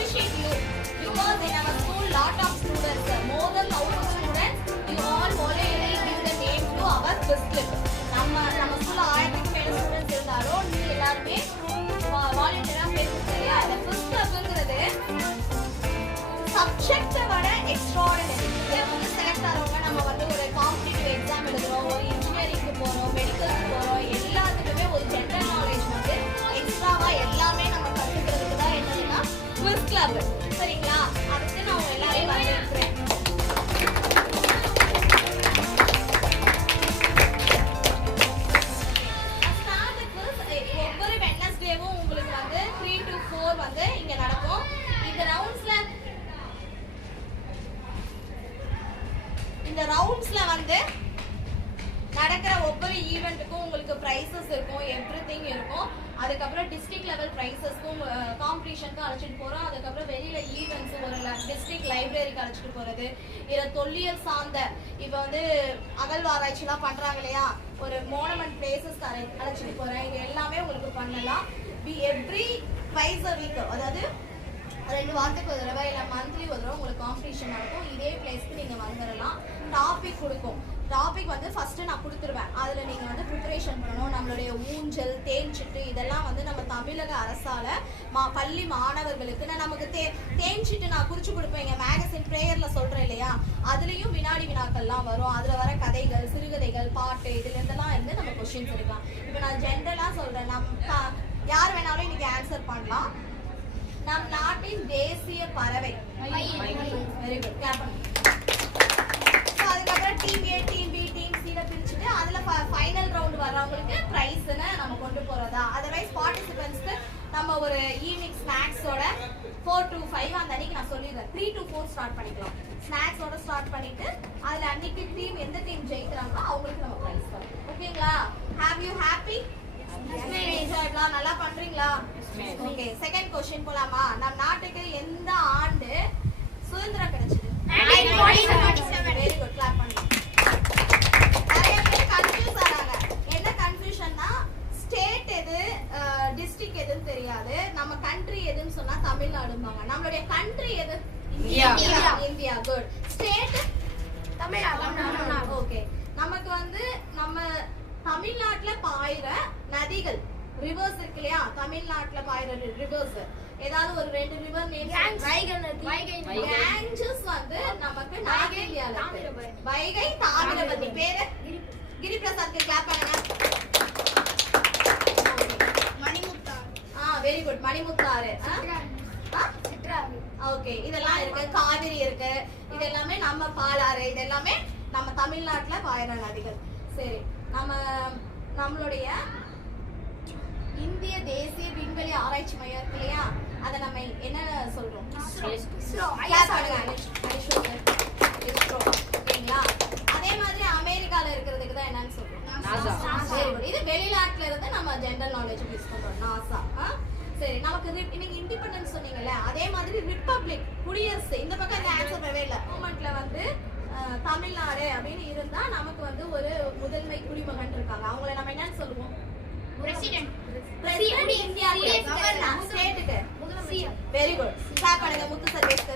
appreciate you because in our school lot of students, more than 1000 students, you all voluntarily give the name to our quiz club. நம்ம ஸ்கூல்ல 1000 க்கு மேல students இருந்தாலும் நீ எல்லாரும் வாலண்டியரா பேசுறீங்க. அந்த quiz clubங்கிறது சப்ஜெக்ட்டை விட எக்ஸ்ட்ராஆர்டினரி. இதுல வந்து செலக்ட் ஆறவங்க நம்ம வந்து ஒரு காம்படிட்டிவ் எக்ஸாம் எழுதுறோம், ஒரு இன்ஜினியரிங்க்கு போறோம், மெடிக்கலுக்கு போறோம், எல்லாத்துக்குமே ஒரு ஜெனரல் நாலேஜ் வந்து எக்ஸ்ட்ராவா எல்லாமே நம்ம கத்துக்கிறதுக்கு தான் என்னதுன்னா குவிஸ் கிளப். சரிங்களா? அதுக்கு நான் உங்க எல்லாரையும் வரவேற்கிறேன். ஒவ்வொரு வெட்னஸ்டேவும் உங்களுக்கு வந்து 3 to 4 வந்து இங்க நடக்கும். இந்த ரவுண்ட்ஸ்ல வந்து நடக்கிற ஒவ்வொரு ஈவெண்ட்டுக்கும் உங்களுக்கு பிரைசஸ் இருக்கும், எவ்ரிதிங் இருக்கும். அதுக்கப்புறம் டிஸ்ட்ரிக்ட் லெவல் பிரைசஸ்க்கும் காம்படிஷனுக்கும் அழைச்சிட்டு போறோம். அதுக்கப்புறம் வெளியில ஈவெண்ட்ஸ் ஒரு டிஸ்ட்ரிக்ட் லைப்ரரிக்கு அழைச்சிட்டு போறது, இல்ல தொல்லியல் சார்ந்த இப்போ வந்து அகழ்வாராய்ச்சிலாம் பண்றாங்க இல்லையா, ஒரு மோனமெண்ட் பிளேசஸ் அழைச்சிட்டு போறேன். இது எல்லாமே உங்களுக்கு பண்ணலாம். எவ்ரி ட்வைஸ் அ வீக், அதாவது 2 வாரத்துக்கு ஒரு தடவை இல்லை மந்த்லி ஒரு தடவை உங்களுக்கு காம்படிஷன் நடக்கும். இதே பிளேஸ்க்கு நீங்கள் வந்துடலாம். டாபிக் கொடுக்கும். டாபிக் வந்து ஃபர்ஸ்ட் நான் கொடுத்துருவேன். அதில் நீங்கள் வந்து ப்ரிப்பரேஷன் பண்ணணும். நம்மளுடைய ஊஞ்சல், தேன்சிட்டு இதெல்லாம் வந்து நம்ம தமிழக அரசால பள்ளி மாணவர்களுக்கு நமக்கு தேன்சிட்டு நான் குறிச்சு கொடுப்பேன். மேகசின் ப்ரேயரில் சொல்கிறேன் இல்லையா, அதுலேயும் வினாடி வினாக்கள்லாம் வரும். அதில் வர கதைகள், சிறுகதைகள், பாட்டு இதுலேருந்தெல்லாம் இருந்து நம்ம கொஸ்டின்ஸ் எடுக்கலாம். இப்போ நான் ஜென்ரலாக சொல்கிறேன். யார் வேணாலும் இன்னைக்கு ஆன்சர் பண்ணலாம். நம் நாட்டின் தேசிய பறவை. Very good. கிளாப் பண்ணுங்க. அதுக்கப்புறம் team A, team B, team சில பிரிச்சுட்டு அதுல ஃபைனல் ரவுண்ட் வர்றவங்களுக்கு பிரைஸ்ன்னு நம்ம கொண்டு போறதா. அதர்வைஸ் பார்ட்டிசிபென்ட்ஸ்க்கு நம்ம ஒரு ஈவினிங் ஸ்நாக்ஸோட 4 to 5 அந்த அன்னைக்கு நான் சொல்லிடுறேன் 3 to 4 ஸ்டார்ட் பண்ணிக்கலாம். ஸ்நாக்ஸோட ஸ்டார்ட் பண்ணிட்டு அதுல அன்னைக்கு டீம் எந்த டீம் ஜெயிக்கிறாங்களோ அவங்களுக்கு நம்ம பிரைஸ் தரோம். ஓகேங்களா? Have you happy? நல்லா பண்றீங்களா? ஓகே, செகண்ட் क्वेश्चन போலாமா? நம் நாட்டுக்கு எந்த ஆண்டு சுதந்திரம் கிடைச்சது? 1947. Very good. கிளாப் பண்ணுங்க. நிறைய பேர் கன்ஃபியூஸ் ஆறாங்க. என்ன கன்ஃபியூஷன்னா ஸ்டேட் எது டிஸ்ட்ரிக்ட் எதுன்னு தெரியாது. நம்ம கண்ட்ரி எதுன்னு சொன்னா தமிழ்நாடும்பாங்க. நம்மளுடைய கண்ட்ரி எது? India. Good. State Tamil Nadu. Okay. நமக்கு வந்து நம்ம தமிழ்நாட்டுல பாயிற நதிகள், ரிவர்ஸ் இருக்கு இல்லையா, தமிழ்நாட்டுல பாயிற ரிவர்ஸ் ஏதாவது ஒரு 2 ரிவர் நேம். கேஞ்சஸ் வந்து நமக்கு நாகேலியால இருக்கு. வைகை, தாமிரபரணி. பேரு கிரிபிரசாத்க்கு கிளாப் பண்ணுங்க. Manimuthar. Very good. Manimuthar. Okay. இதெல்லாம் இருக்கு. காவிரி இருக்கு. இது எல்லாமே நம்ம பாலாறு. இது எல்லாமே நம்ம தமிழ்நாட்டுல பாயிற நதிகள். சரி, நம்மளுடைய இந்திய தேசிய விண்வெளி ஆராய்ச்சி மையம் இருக்கு இல்லையா, அதை நம்ம என்ன சொல்றோம்? அதே மாதிரி அமெரிக்கால இருக்கிறதுக்கு தான் என்னன்னு சொல்றோம்? இது வெளிநாட்டுல இருந்து நம்ம ஜெனரல் நாலேஜ் யூஸ் பண்றோம், நாசா. சரி, நமக்கு இன்னைக்கு இண்டிபெண்டன்ஸ் சொன்னீங்கல்ல, அதே மாதிரி ரிப்பப்ளிக், குடியரசு. இந்த பக்கம் இந்த ஆன்சர் வரவே இல்லை. மூமெண்ட்ல வந்து தமிழ்நாடு அப்படின்னு இருந்தா நமக்கு வந்து ஒரு முதன்மை குடிமகன் இருக்காங்க. அவங்கள நம்ம என்னன்னு சொல்லுவோம்? பிரசிடென்ட். பிரசிடென்ட் இந்தியா ஸ்டேட்டுக்கு. Very good. கிளாப் பண்ணுங்க முத்து சர்வேஸ்க்கு.